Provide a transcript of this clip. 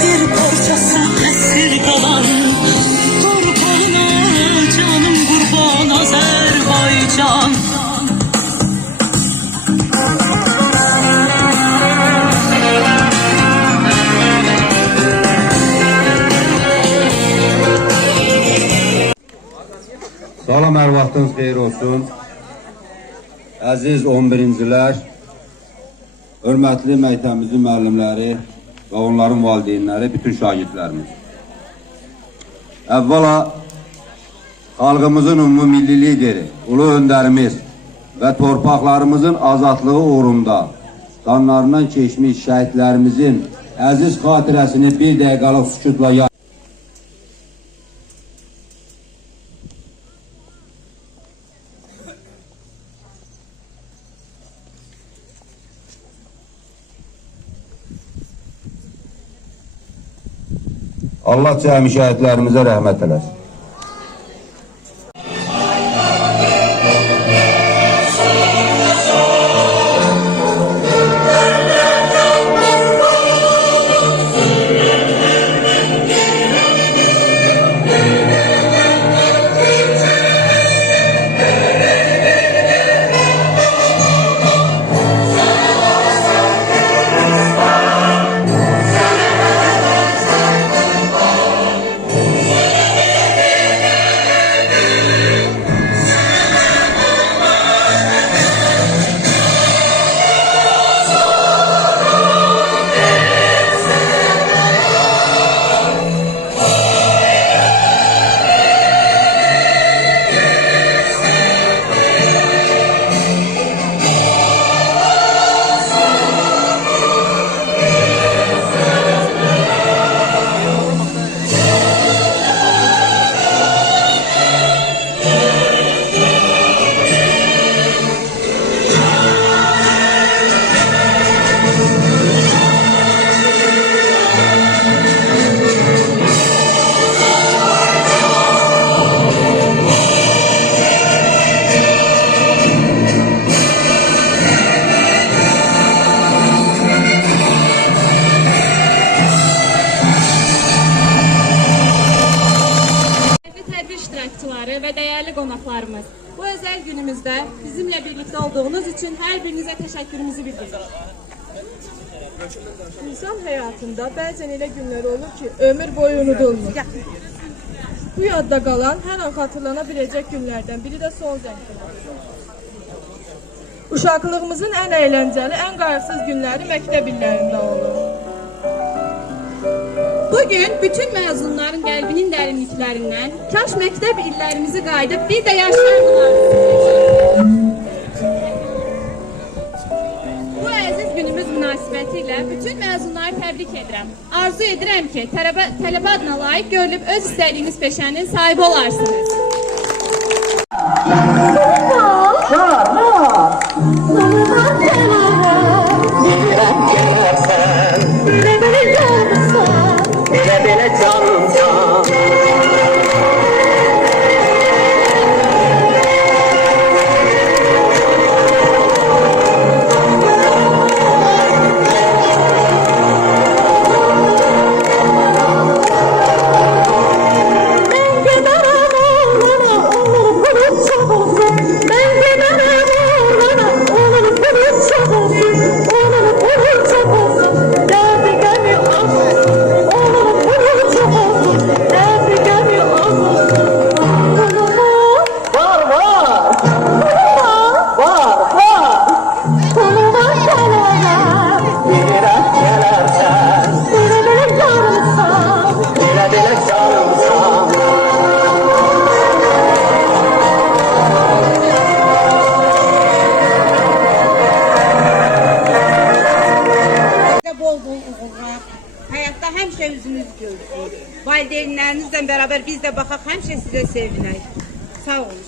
bir parçası esir kalan torpağına canım kurban Azerbaycan. Salam, hər vaxtınız xeyir olsun. Əziz 11-cilər, hörmətli məktəbimizin müəllimləri və onların valideynləri, bütün şagirdlərimiz. Əvvəla, xalqımızın ümumi lideri, ulu öndərimiz və torpaqlarımızın azadlığı uğrunda qanlarından keçmiş şəhidlərimizin əziz xatirəsini bir dəqiqəlik sükutla yad. Allah cəmi şəhidlərimizə rəhmət eləsin. Ve değerli qonaqlarımız, bu özel günümüzde bizimle birlikte olduğunuz için her birinize teşekkürümüzü bildiriyoruz. İnsan hayatında bazen elə günler olur ki, ömür boyu unudulmur. Bu yadda qalan, hər an xatırlanabilecek günlerden biri de son zəngdir. Uşaqlığımızın en eğlenceli, en qarsız günleri məktəb illərində olur. Bugün bütün mezunların kalbinin derinliklerinden kaş mektep illerimizi qayıdıb bir de yaşlardılar. Bu aziz günümüz münasibətilə bütün mezunları təbrik edirəm. Arzu edirəm ki, tələbə adına layiq görülüb öz istədiyiniz peşənin sahibi olarsınız. Hayatta həmişə üzünüz görsün. Valideynlərinizlə beraber biz de baxaq, həmişə sizə sevinək. Sağ olun.